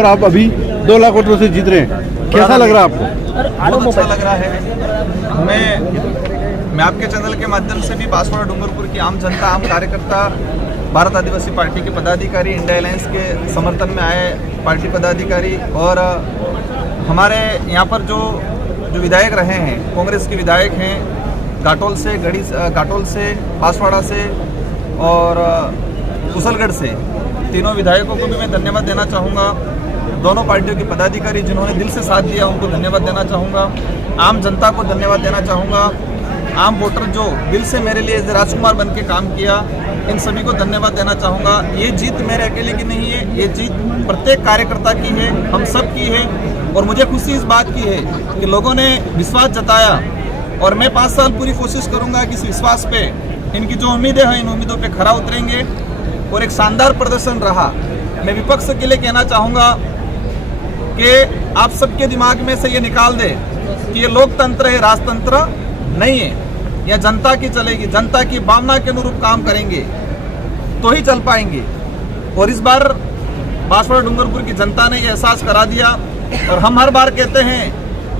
और आप अभी 2 लाख वोटों से जीत रहे हैं, कैसा लग रहा है आपको? बहुत अच्छा लग रहा है। मैं आपके चैनल के माध्यम से भी बांसवाड़ा डूंगरपुर की आम जनता, आम कार्यकर्ता, भारत आदिवासी पार्टी के पदाधिकारी, इंडिया अलायंस के समर्थन में आए पार्टी पदाधिकारी और हमारे यहाँ पर जो विधायक रहे हैं, कांग्रेस के विधायक हैं, घाटोल से, बांसवाड़ा से और कुशलगढ़ से, तीनों विधायकों को भी मैं धन्यवाद देना चाहूँगा। दोनों पार्टियों के पदाधिकारी जिन्होंने दिल से साथ दिया उनको धन्यवाद देना चाहूँगा। आम जनता को धन्यवाद देना चाहूँगा। आम वोटर जो दिल से मेरे लिए राजकुमार बन के काम किया, इन सभी को धन्यवाद देना चाहूँगा। ये जीत मेरे अकेले की नहीं है, ये जीत प्रत्येक कार्यकर्ता की है, हम सब की है। और मुझे खुशी इस बात की है कि लोगों ने विश्वास जताया और मैं 5 साल पूरी कोशिश करूँगा कि इस विश्वास पे, इनकी जो उम्मीदें हैं, इन उम्मीदों पे खरा उतरेंगे। और एक शानदार प्रदर्शन रहा। मैं विपक्ष के लिए कहना चाहूँगा कि आप सबके दिमाग में से ये निकाल दे कि ये लोकतंत्र है, राजतंत्र नहीं है। यह जनता की चलेगी, जनता की भावना के अनुरूप काम करेंगे तो ही चल पाएंगे। और इस बार बांसवाड़ा डूंगरपुर की जनता ने यह एहसास करा दिया। और हम हर बार कहते हैं,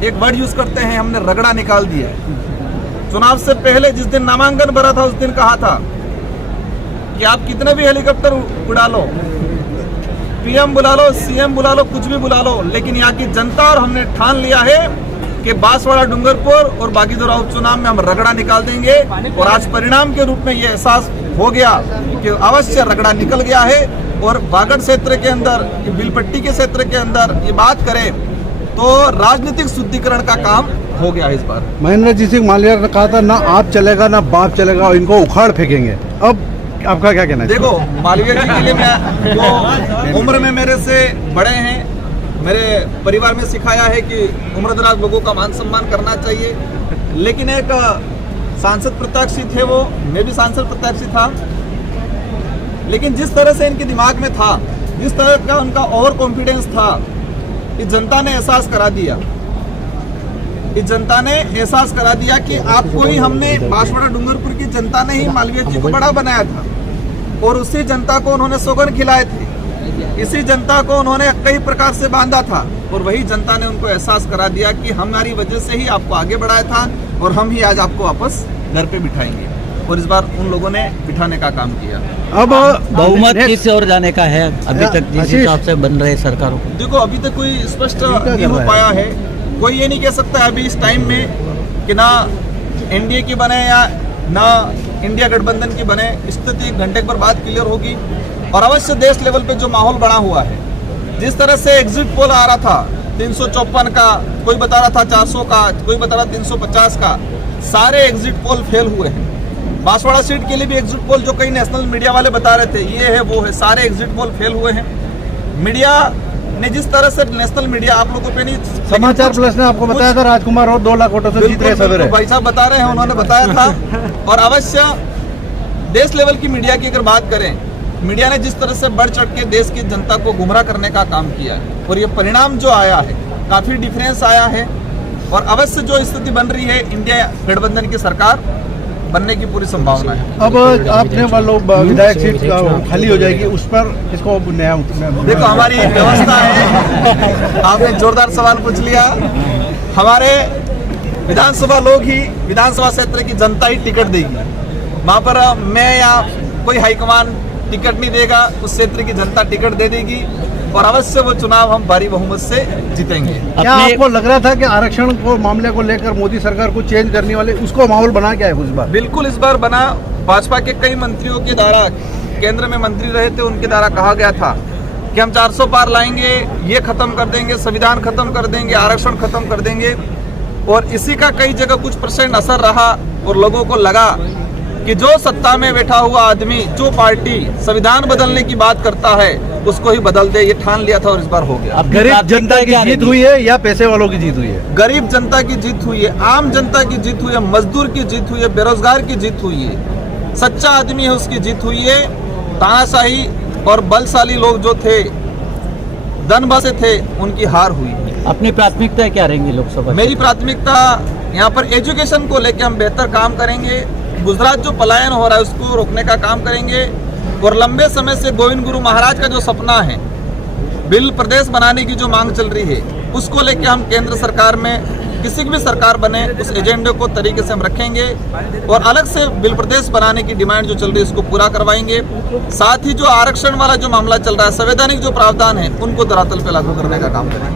एक वर्ड यूज करते हैं, हमने रगड़ा निकाल दिया। चुनाव से पहले जिस दिन नामांकन भरा था उस दिन कहा था कि आप कितने भी हेलीकॉप्टर उड़ा लो, पीएम बुला लो, सीएम बुला लो, कुछ भी बुला लो, लेकिन यहाँ की जनता और हमने ठान लिया है कि बांसवाड़ा डूंगरपुर और बागीदोरा उपचुनाव में हम रगड़ा निकाल देंगे। और आज परिणाम के रूप में ये एहसास हो गया कि अवश्य रगड़ा निकल गया है। और बागड़ क्षेत्र के अंदर, बिलपट्टी के क्षेत्र के अंदर ये बात करें तो राजनीतिक शुद्धिकरण का काम हो गया है इस बार। महेंद्र जी सिंह मालवीय ने कहा था, ना आप चलेगा ना बाप चलेगा, इनको उखाड़ फेंकेंगे। अब आपका क्या कहना है? देखो, मालवीय जी के लिए मैं, जो उम्र में मेरे से बड़े हैं, मेरे परिवार में सिखाया है कि उम्रदराज लोगों का मान सम्मान करना चाहिए। लेकिन एक सांसद प्रत्याशी थे वो, मैं भी सांसद प्रत्याशी था, लेकिन जिस तरह से इनके दिमाग में था, जिस तरह का उनका ओवर कॉन्फिडेंस था, इस जनता ने एहसास करा दिया। इस जनता ने एहसास करा दिया कि आपको ही हमने, बांसवाड़ा डूंगरपुर की जनता ने ही मालवीय जी को बड़ा बनाया था। और उसी जनता को उन्होंने सौगंध खिलाए थे, इसी जनता को उन्होंने कई प्रकार से बांधा था। और वही जनता ने उनको एहसास करा दिया कि हमारी वजह से ही आपको आगे बढ़ाया था और हम ही आज आपको वापस घर पे बिठाएंगे। और इस बार उन लोगों ने बिठाने का काम किया। अब बहुमत किस ओर जाने का है अभी तक जिस हिसाब से बन रहे सरकारों को? देखो, अभी तक कोई स्पष्ट नहीं हो पाया है। कोई ये नहीं कह सकता अभी इस टाइम में कि ना एनडीए की बने या ना इंडिया गठबंधन की बने। स्थिति 1 घंटे पर बाद क्लियर होगी। और अवश्य देश लेवल पे जो माहौल बना हुआ है, जिस तरह से एग्जिट पोल आ रहा था 354 का, कोई बता रहा था 400 का, कोई बता रहा 350 का, सारे एग्जिट पोल फेल हुए हैं। बांसवाड़ा सीट के लिए भी एग्जिट पोल जो कई नेशनल मीडिया वाले बता रहे थे ये है वो है, सारे एग्जिट पोल फेल हुए हैं। मीडिया ने जिस तरह से, नेशनल मीडिया, आप लोगों पे नहीं, समाचार प्लस ने आपको बताया था राजकुमार और 2 लाख वोटों से जीत रहे सवेरे। भाई साहब बता रहे हैं, उन्होंने बताया था। और अवश्य देश लेवल की मीडिया की अगर बात करें, मीडिया ने जिस तरह से बढ़ चढ़ के देश की जनता को गुमराह करने का काम किया है और ये परिणाम जो आया है, काफी डिफरेंस आया है। और अवश्य जो स्थिति बन रही है, इंडिया गठबंधन की सरकार बनने की पूरी संभावना है। अब आपने वालों विधायक सीट खाली हो जाएगी, उस पर किसको नया? देखो, हमारी व्यवस्था है। आपने जोरदार सवाल पूछ लिया। हमारे विधानसभा लोग ही, विधानसभा क्षेत्र की जनता ही टिकट देगी। वहाँ पर मैं या कोई हाईकमान टिकट नहीं देगा, उस क्षेत्र की जनता टिकट दे देगी। और अवश्य वो चुनाव हम भारी बहुमत से जीतेंगे। क्या आपको लग रहा था कि आरक्षण को मामले को लेकर मोदी सरकार को चेंज करने वाले, उसको माहौल बना क्या है इस बार? बिल्कुल इस बार बना। भाजपा के कई मंत्रियों के द्वारा, केंद्र में मंत्री रहे थे, उनके द्वारा कहा गया था कि हम 400 पार लाएंगे, ये खत्म कर देंगे, संविधान खत्म कर देंगे, आरक्षण खत्म कर देंगे। और इसी का कई जगह कुछ % असर रहा और लोगों को लगा कि जो सत्ता में बैठा हुआ आदमी, जो पार्टी संविधान बदलने की बात करता है, उसको ही बदल दे, ये ठान लिया था और इस बार हो गया। गरीब जनता की जीत हुई है या पैसे वालों की जीत हुई है? गरीब जनता की जीत हुई है, आम जनता की जीत हुई है, मजदूर की जीत हुई है, बेरोजगार की जीत हुई है, सच्चा आदमी है उसकी जीत हुई है। तानाशाही और बलशाली लोग जो थे, धनबासे थे, उनकी हार हुई। अपनी प्राथमिकता क्या रहेंगी लोकसभा? मेरी प्राथमिकता यहाँ पर एजुकेशन को लेकर हम बेहतर काम करेंगे। गुजरात जो पलायन हो रहा है उसको रोकने का काम करेंगे। और लंबे समय से गोविंद गुरु महाराज का जो सपना है बिल प्रदेश बनाने की जो मांग चल रही है उसको लेके हम केंद्र सरकार में किसी की भी सरकार बने उस एजेंडे को तरीके से हम रखेंगे और अलग से बिल प्रदेश बनाने की डिमांड जो चल रही है इसको पूरा करवाएंगे। साथ ही जो आरक्षण वाला जो मामला चल रहा है, संवैधानिक जो प्रावधान है उनको धरातल पे लागू करने का काम करेंगे।